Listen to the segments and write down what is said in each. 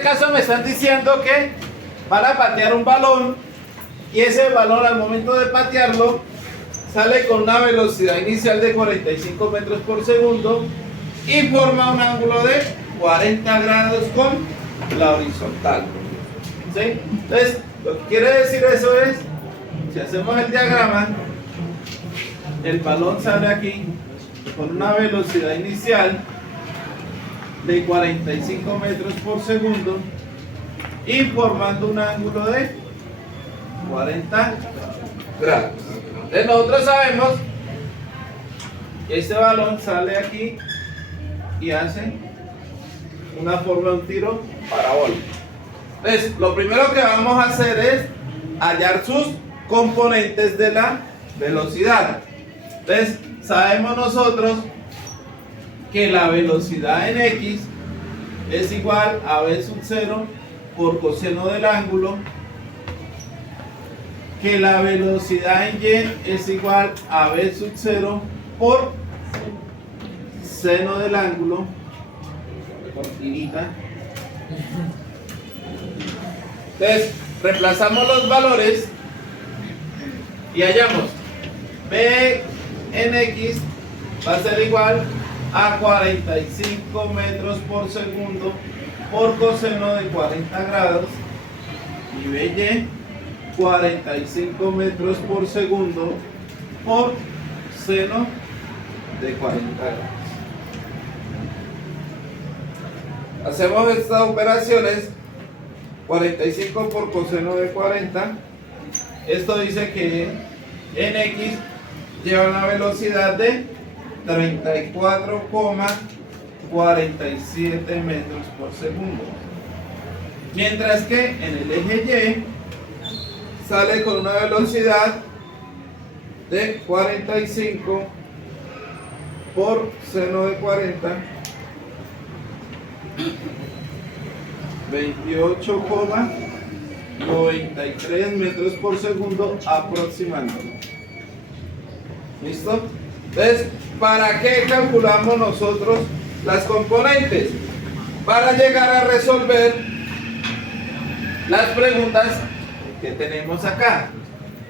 este caso me están diciendo que van a patear un balón y ese balón al momento de patearlo sale con una velocidad inicial de 45 metros por segundo y forma un ángulo de 40 grados con la horizontal. ¿Sí? Entonces, lo que quiere decir eso es, si hacemos el diagrama, el balón sale aquí con una velocidad inicial de 45 metros por segundo y formando un ángulo de 40 grados. Entonces nosotros sabemos que este balón sale aquí y hace una forma de un tiro parabólico. Entonces lo primero que vamos a hacer es hallar sus componentes de la velocidad. Entonces sabemos nosotros que la velocidad en X es igual a B sub 0 por coseno del ángulo, que la velocidad en Y es igual a B sub 0 por seno del ángulo, cortinita. Entonces reemplazamos los valores y hallamos B en X va a ser igual a 45 metros por segundo por coseno de 40 grados y BY 45 metros por segundo por seno de 40 grados. Hacemos estas operaciones. 45 por coseno de 40. Esto dice que en X lleva una velocidad de 34,47 metros por segundo. Mientras que en el eje Y sale con una velocidad de 45 por seno de 40, 28,93 metros por segundo aproximadamente. ¿Listo? Entonces, ¿para qué calculamos nosotros las componentes? Para llegar a resolver las preguntas que tenemos acá.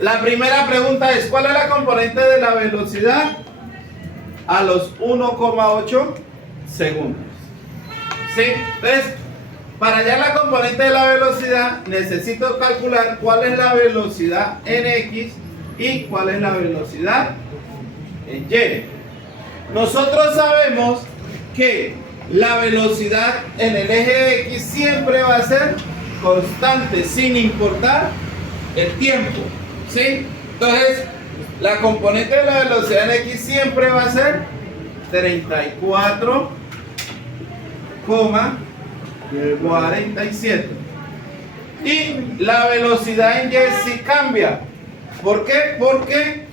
La primera pregunta es: ¿cuál es la componente de la velocidad a los 1,8 segundos? ¿Sí? Entonces, para hallar la componente de la velocidad necesito calcular cuál es la velocidad en X y cuál es la velocidad en Y. Nosotros sabemos que la velocidad en el eje X siempre va a ser constante sin importar el tiempo, ¿sí? Entonces la componente de la velocidad en X siempre va a ser 34,47 y la velocidad en Y sí cambia. ¿Por qué? Porque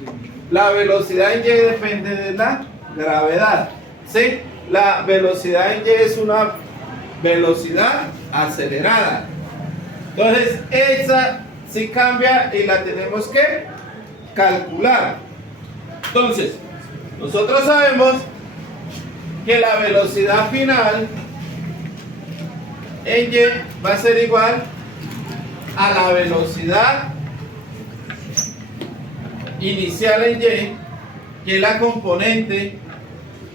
la velocidad en Y depende de la gravedad, ¿sí? La velocidad en Y es una velocidad acelerada. Entonces esa sí cambia y la tenemos que calcular. Entonces nosotros sabemos que la velocidad final en Y va a ser igual a la velocidad inicial en Y, que es la componente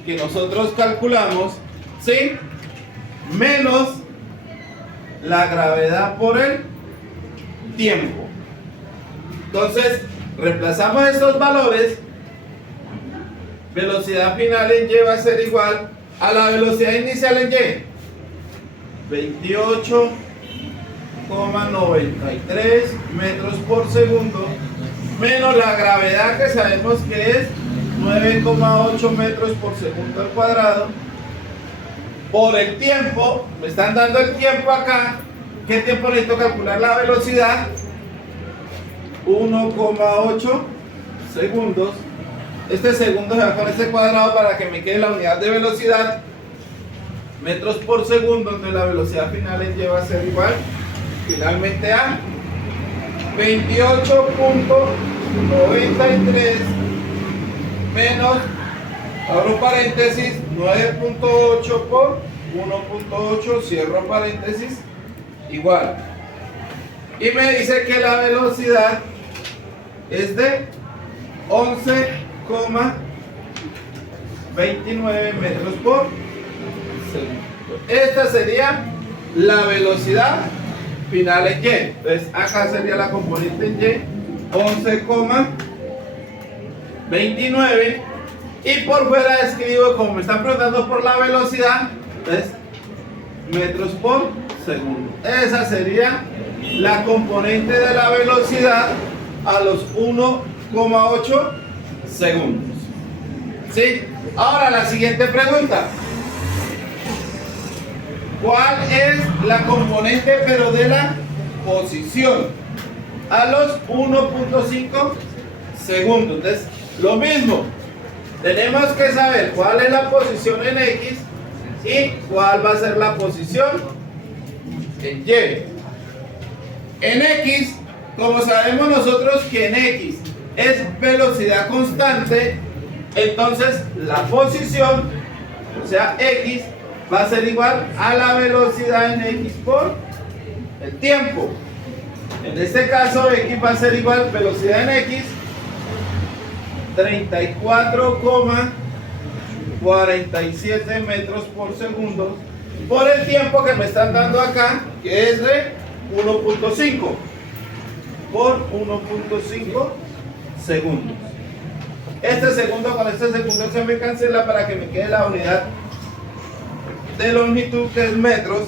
que nosotros calculamos, ¿sí? Menos la gravedad por el tiempo. Entonces reemplazamos estos valores. Velocidad final en Y va a ser igual a la velocidad inicial en Y, 28,93 metros por segundo, menos la gravedad que sabemos que es 9,8 metros por segundo al cuadrado, por el tiempo. Me están dando el tiempo acá. ¿Qué tiempo necesito calcular la velocidad? 1,8 segundos. Este segundo se va con este cuadrado para que me quede la unidad de velocidad, metros por segundo. Entonces la velocidad final en Y va a ser igual finalmente a 28,93 menos, abro paréntesis, 9,8 por 1,8, cierro paréntesis, igual. Y me dice que la velocidad es de 11,29 metros por segundo. Esta sería la velocidad final en Y. Entonces acá sería la componente en Y, 11,29. Y por fuera escribo, como me están preguntando por la velocidad, entonces metros por segundo. Esa sería la componente de la velocidad a los 1,8 segundos. ¿Sí? Ahora la siguiente pregunta. ¿Cuál es la componente pero de la posición a los 1,5 segundos? Entonces, lo mismo. Tenemos que saber cuál es la posición en X y cuál va a ser la posición en Y. En X, como sabemos nosotros que en X es velocidad constante, entonces la posición, o sea X, va a ser igual a la velocidad en X por el tiempo. En este caso X va a ser igual velocidad en X 34,47 metros por segundo por el tiempo que me están dando acá, que es de 1,5 por 1,5 segundos. Este segundo con este segundo se me cancela para que me quede la unidad de longitud, que es metros.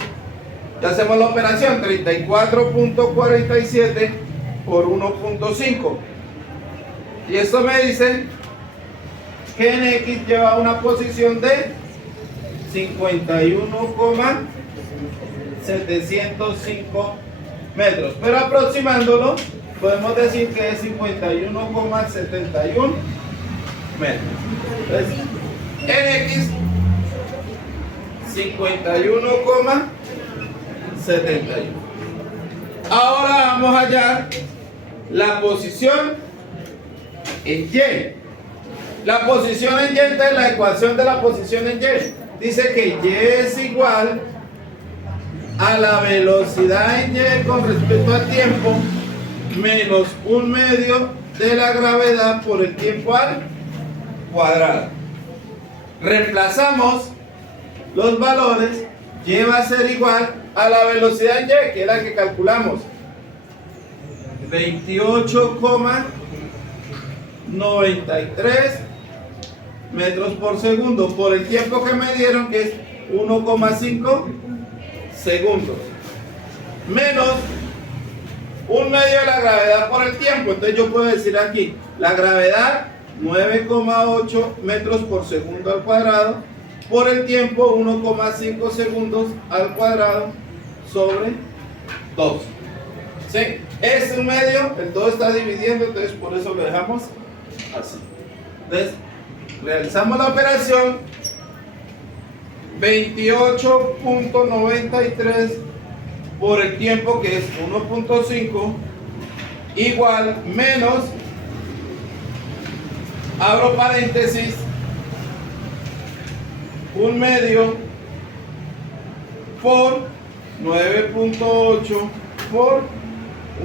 Ya hacemos la operación, 34,47 por 1,5. Y esto me dice que en X lleva una posición de 51,705 metros. Pero aproximándolo, podemos decir que es 51,71 metros. Entonces, en X 51,71. Ahora vamos a hallar la posición en Y. La posición en Y, entonces la ecuación de la posición en Y dice que Y es igual a la velocidad en Y con respecto al tiempo menos 1/2 de la gravedad por el tiempo al cuadrado. Reemplazamos los valores. Y va a ser igual a la velocidad en Y, que es la que calculamos, 28,93 metros por segundo por el tiempo que me dieron, que es 1,5 segundos, menos 1/2 de la gravedad por el tiempo. Entonces yo puedo decir aquí la gravedad 9,8 metros por segundo al cuadrado por el tiempo 1,5 segundos al cuadrado sobre 2. ¿Sí? Es 1/2, el todo está dividiendo, entonces por eso lo dejamos así. Entonces realizamos la operación, 28,93 por el tiempo, que es 1,5, igual menos, abro paréntesis, 1/2 por 9,8 por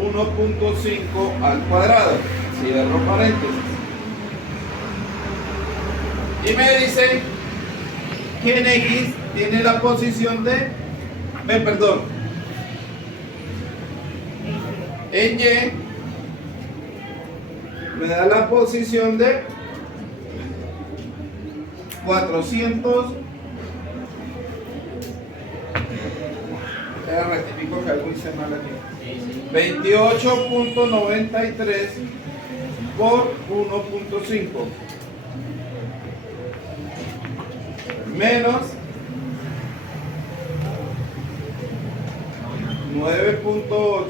1,5 al cuadrado. Cierro paréntesis. Y me dice que en X tiene la posición de, en Y me da la posición de 400. Rectifico que algo hice mal aquí. 28,93 por 1,5 menos 9,8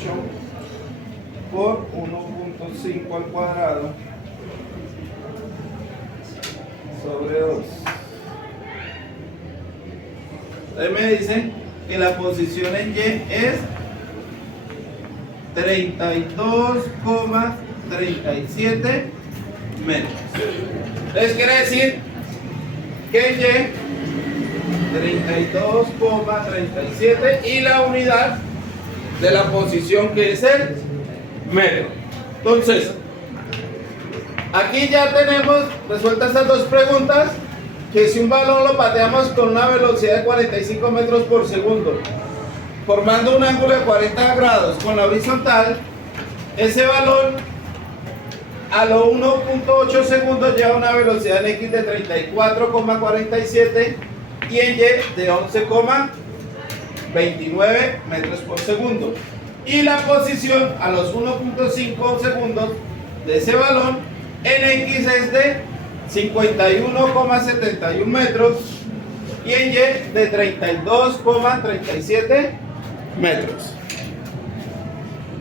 por 1,5 al cuadrado sobre 2. Entonces me dice que la posición en Y es 32,37 metros. Entonces quiere decir que en Y 32,37 y la unidad de la posición que es el metro. Entonces, aquí ya tenemos resueltas estas dos preguntas, que si un balón lo pateamos con una velocidad de 45 metros por segundo, formando un ángulo de 40 grados con la horizontal, ese balón a los 1.8 segundos lleva una velocidad en X de 34,47 y en Y de 11,29 metros por segundo. Y la posición a los 1.5 segundos de ese balón en X es de 51,71 metros y en Y de 32,37 metros.